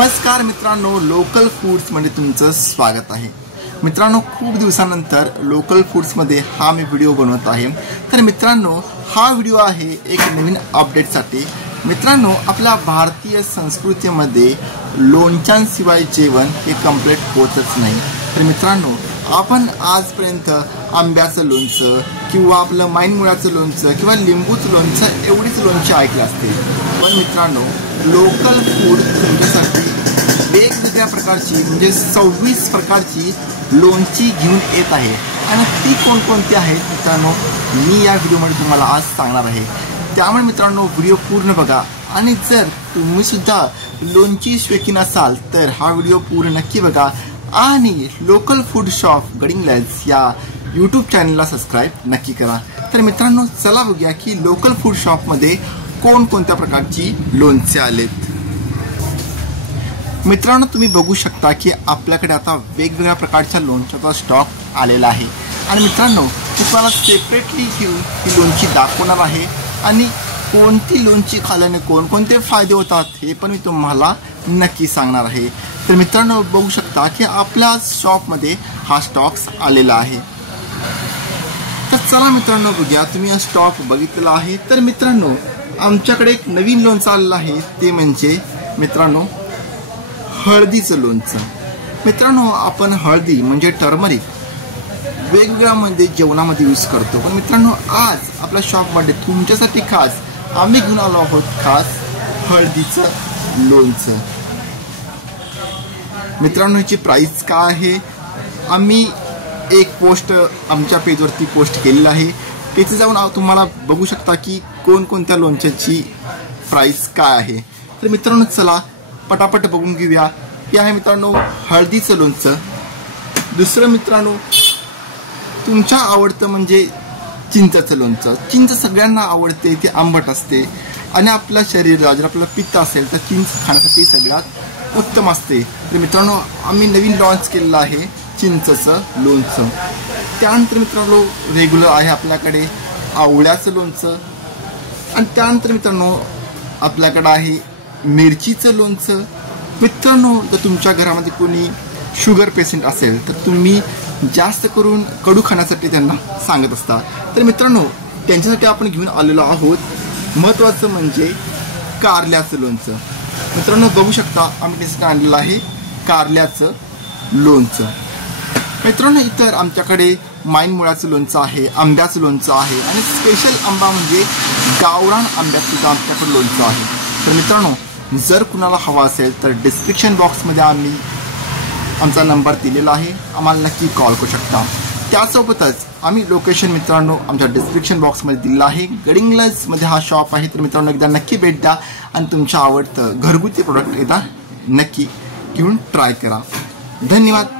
नमस्कार मित्रांनो, local foods मध्ये तुमचं स्वागत आहे। मित्रांनो, खूप दिवसानंतर लोकल फूड्स मध्ये हा मी व्हिडिओ बनवत आहे। तर मित्रांनो, हा व्हिडिओ आहे एक नवीन अपडेटसाठी। मित्रांनो, आपल्या भारतीय संस्कृतीमध्ये लोणच्यांशिवाय जेवण हे कंप्लीट होतच नाही। तर मित्रांनो, आपण आजपर्यंत आंब्याचं लोणचं किंवा आपलं माईनमुळ्याचं लोणचं किंवा लिंबूचं लोणचं एवढीच लोणची ऐकली असतील। पण मित्रांनो, लोकल फूड तुमच्यासाठी वेगवेगळ्या प्रकारची म्हणजे 26 प्रकारची लोणची घेऊन येत आहे। आणि ती कोणकोणती आहेत मित्रांनो, मी या व्हिडिओमध्ये तुम्हाला आज सांगणार आहे। त्यामुळे मित्रांनो, व्हिडिओ पूर्ण बघा। आणि जर तुम्ही सुद्धा लोणची शौकीन असाल तर हा व्हिडिओ पूर्ण नक्की बघा आणि लोकल फूड शॉप गडिंग्लज या यूट्यूब चॅनलला सबस्क्राईब नक्की करा। तर मित्रांनो, चला बघूया की लोकल फूड शॉपमध्ये कोणकोणत्या प्रकारची लोणचे आलेत। मित्रांनो, तुम्ही बघू शकता की आपल्याकडे आता वेगवेगळ्या प्रकारच्या लोणच्याचा स्टॉक आलेला आहे। आणि मित्रांनो, तुम्हाला सेपरेटली ही लोणची दाखवणार आहे आणि कोणती लोणची खाल्ल्याने कोणकोणते फायदे होतात हे पण मी तुम्हाला नक्की सांगणार आहे। तर मित्रांनो, बघू शकता की आपल्या शॉपमध्ये हा स्टॉक्स आलेला आहे। तर चला मित्रांनो, बघूया। तुम्ही हा स्टॉक बघितलेला आहे। तर मित्रांनो, आमच्याकडे एक नवीन लोणचं आलेलं आहे, ते म्हणजे मित्रांनो हळदीचं लोणचं। मित्रांनो, आपण हळदी म्हणजे टर्मरिक वेगवेगळ्या म्हणजे जेवणामध्ये यूज करतो। पण मित्रांनो, आज आपल्या शॉपमध्ये तुमच्यासाठी खास आम्ही घेऊन आलो आहोत खास हळदीचं लोणचं। मित्रांनो, याची प्राइस काय आहे, आम्ही एक पोस्ट आमच्या पेजवरती पोस्ट केलेली आहे। तिथे जाऊन तुम्हाला बघू शकता की कोणकोणत्या लोणच्याची प्राइस काय आहे। तर मित्रांनो, चला पटापट बघून घेऊया। हे आहे मित्रांनो हळदीचं लोणचं। दुसरं मित्रांनो, तुमच्या आवडतं म्हणजे चिंचेचं लोणचं। चिंच सगळ्यांना आवडते, ते आंबट असते आणि आपल्या शरीराला जर आपल्याला पित्त असेल तर चिंच खाण्यासाठी सगळ्यात उत्तम असते। तर मित्रांनो, आम्ही नवीन लॉन्च केलेलं आहे चिंचेचं लोणचं। त्यानंतर मित्रांनो, रेग्युलर आहे आपल्याकडे आवळ्याचं लोणचं। आणि त्यानंतर मित्रांनो, आपल्याकडे आहे मिरचीचं लोणचं। मित्रांनो, जर तुमच्या घरामध्ये कोणी शुगर पेशंट असेल तर तुम्ही जास्त करून कडू खाण्यासाठी त्यांना सांगत असता। तर मित्रांनो, त्यांच्यासाठी आपण घेऊन आलेलो आहोत महत्त्वाचं म्हणजे कारल्याचं लोणचं। मित्रांनो, बघू शकता आम्ही त्यासाठी आणलेलं आहे कारल्याचं लोणचं। मित्रांनो, इतर आमच्याकडे माईनमुळ्याचं लोणचं आहे, आंब्याचं लोणचं आहे आणि स्पेशल आंबा म्हणजे गावरान आंब्याचं सुद्धा आमच्याकडे लोणचं आहे। तर मित्रांनो, जर कुणाला हवा असेल तर डिस्क्रिप्शन बॉक्समध्ये आम्ही आमचा नंबर दिलेला आहे, आम्हाला नक्की कॉल करू शकता। त्यासोबतच आम्ही लोकेशन मित्रांनो आमच्या डिस्क्रिप्शन बॉक्समध्ये दिलेलं आहे। गडिंग्लजमध्ये हा शॉप आहे। तर मित्रांनो, एकदा नक्की भेट द्या आणि तुमच्या आवडतं घरगुती प्रोडक्ट एकदा नक्की घेऊन ट्राय करा। धन्यवाद।